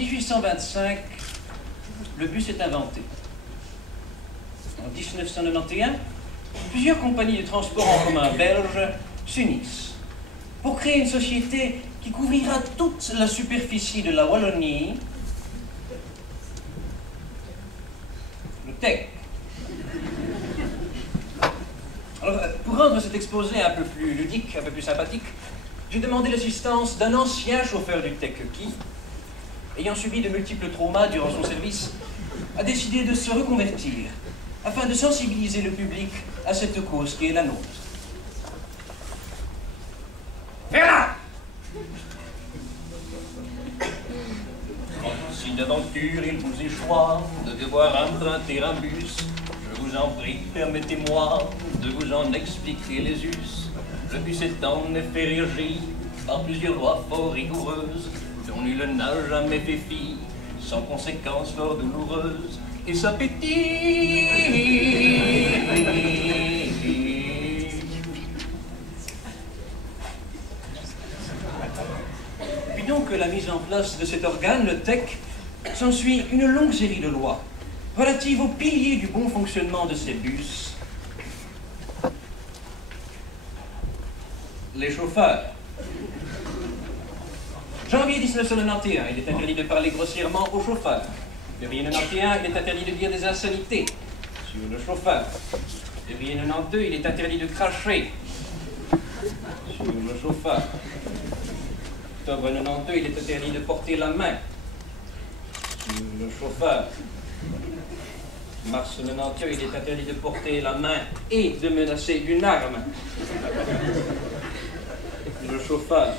1825, le bus est inventé. En 1991, plusieurs compagnies de transport en commun belges s'unissent pour créer une société qui couvrira toute la superficie de la Wallonie, le TEC. Alors, pour rendre cet exposé un peu plus ludique, un peu plus sympathique, j'ai demandé l'assistance d'un ancien chauffeur du TEC qui, ayant subi de multiples traumas durant son service, a décidé de se reconvertir afin de sensibiliser le public à cette cause qui est la nôtre. Verra! Si d'aventure il vous échoit de devoir emprunter un bus, je vous en prie, permettez-moi de vous en expliquer les us. Le bus est en effet régi par plusieurs lois fort rigoureuses, dont nul n'a jamais fait fi, sans conséquences fort douloureuses, et s'appétit. Puis donc la mise en place de cet organe, le TEC, s'ensuit une longue série de lois relatives aux piliers du bon fonctionnement de ces bus. Les chauffeurs. Janvier 1991, il est interdit de parler grossièrement aux chauffeurs. Février 1991, il est interdit de dire des insanités sur le chauffeur. Février 1992, il est interdit de cracher sur le chauffeur. Octobre 1992, il est interdit de porter la main sur le chauffeur. Mars 1992, il est interdit de porter la main et de menacer d'une arme le chauffeur.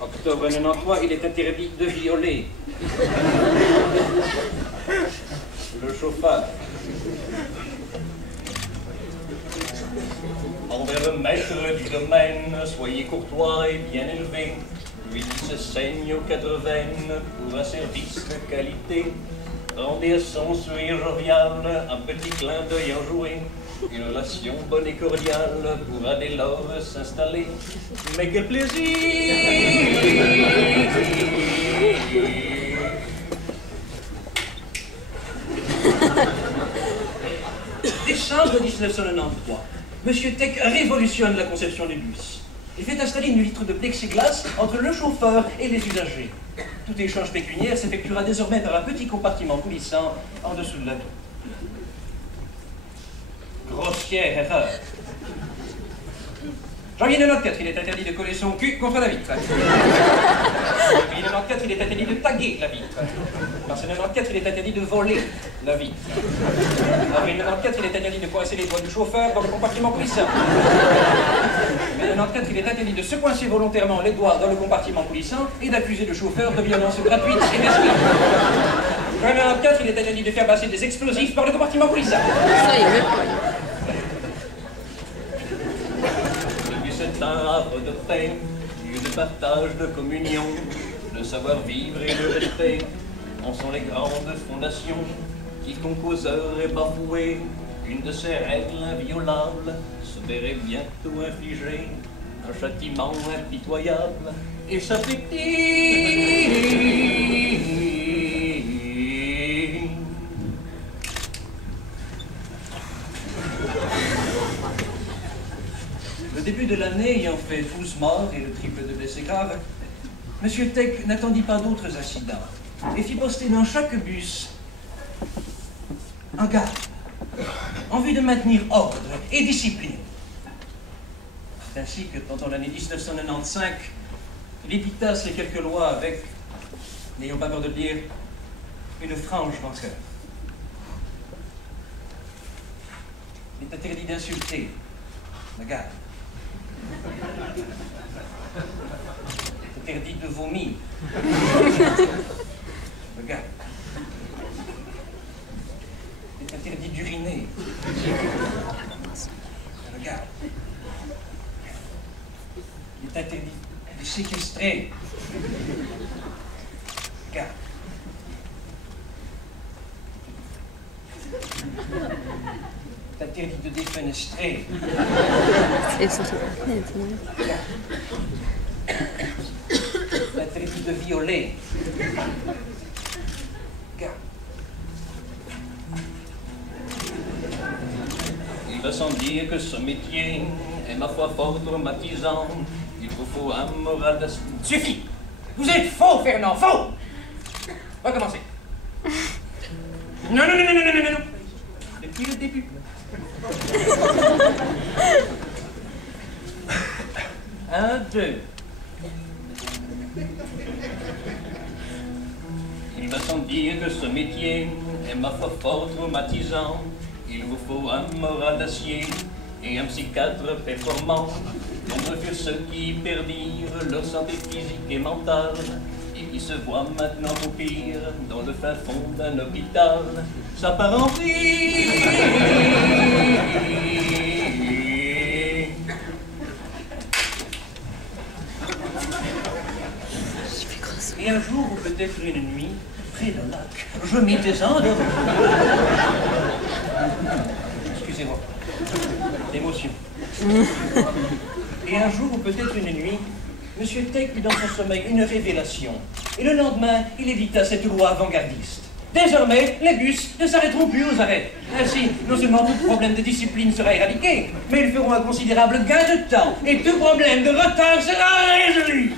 Octobre 1993, il est interdit de violer le chauffeur. Envers le maître du domaine, soyez courtois et bien élevé. Lui qui se saigne aux quatre veines pour un service de qualité. Rendez à son sourire jovial un petit clin d'œil enjoué. Une relation bonne et cordiale pourra dès lors s'installer. Mais quel plaisir! Décembre 1993, Monsieur Tech révolutionne la conception du bus. Il fait installer une vitre de plexiglas entre le chauffeur et les usagers. Tout échange pécuniaire s'effectuera désormais par un petit compartiment coulissant en dessous de la tour. Grossière erreur. Janvier 1994, il est interdit de coller son cul contre la vitre. Janvier 1994, il est interdit de taguer la vitre. Mars 1994, il est interdit de voler la vitre. Avril 1994, il est interdit de coincer les doigts du chauffeur dans le compartiment coulissant. Mais 1994, il est interdit de se coincer volontairement les doigts dans le compartiment coulissant et d'accuser le chauffeur de violence gratuite et mesquine. Janvier 1994, il est interdit de faire passer des explosifs par le compartiment coulissant. Ça y est, même pas. C'est un havre de paix, lieu de partage, de communion, de savoir-vivre et de respect. En sont les grandes fondations. Quiconque oserait bafouer une de ces règles inviolables se verrait bientôt infliger un châtiment impitoyable et s'appétit. Le début de l'année ayant fait 12 morts et le triple de blessés graves, M. Tech n'attendit pas d'autres incidents et fit poster dans chaque bus un garde en vue de maintenir ordre et discipline. C'est ainsi que pendant l'année 1995, il édicta ces quelques lois avec, n'ayons pas peur de le dire, une frange rancœur. Il est interdit d'insulter la garde. C'est interdit de vomir. Regarde. C'est interdit d'uriner. Regarde. Il est interdit de séquestrer. Regarde. C'est interdit de défenestrer. C'est surtout pas net, non? C'est interdit de violer. Garde. Il va sans dire que ce métier est ma foi fort traumatisant. Il vous faut un moral d'acier. Suffit! Vous êtes faux, Fernand, faux! Recommencez. Non, non, non, non, non, non, non, non. Depuis le début. Un, deux. Il va sans dire que ce métier est ma foi fort traumatisant. Il vous faut un moral d'acier et un psychiatre performant. Nombreux furent ceux qui perdirent leur santé physique et mentale et qui se voient maintenant croupir dans le fin fond d'un hôpital. Ça part en vrille. Et un jour, ou peut-être une nuit, près d'un lac, je m'étais endormi. Excusez-moi. L'émotion. Et un jour, ou peut-être une nuit, M. Tech eut dans son sommeil une révélation. Et le lendemain, il édita cette loi avant-gardiste. Désormais, les bus ne s'arrêteront plus aux arrêts. Ainsi, non seulement tout problème de discipline sera éradiqué, mais ils feront un considérable gain de temps. Et tout problème de retard sera résolu.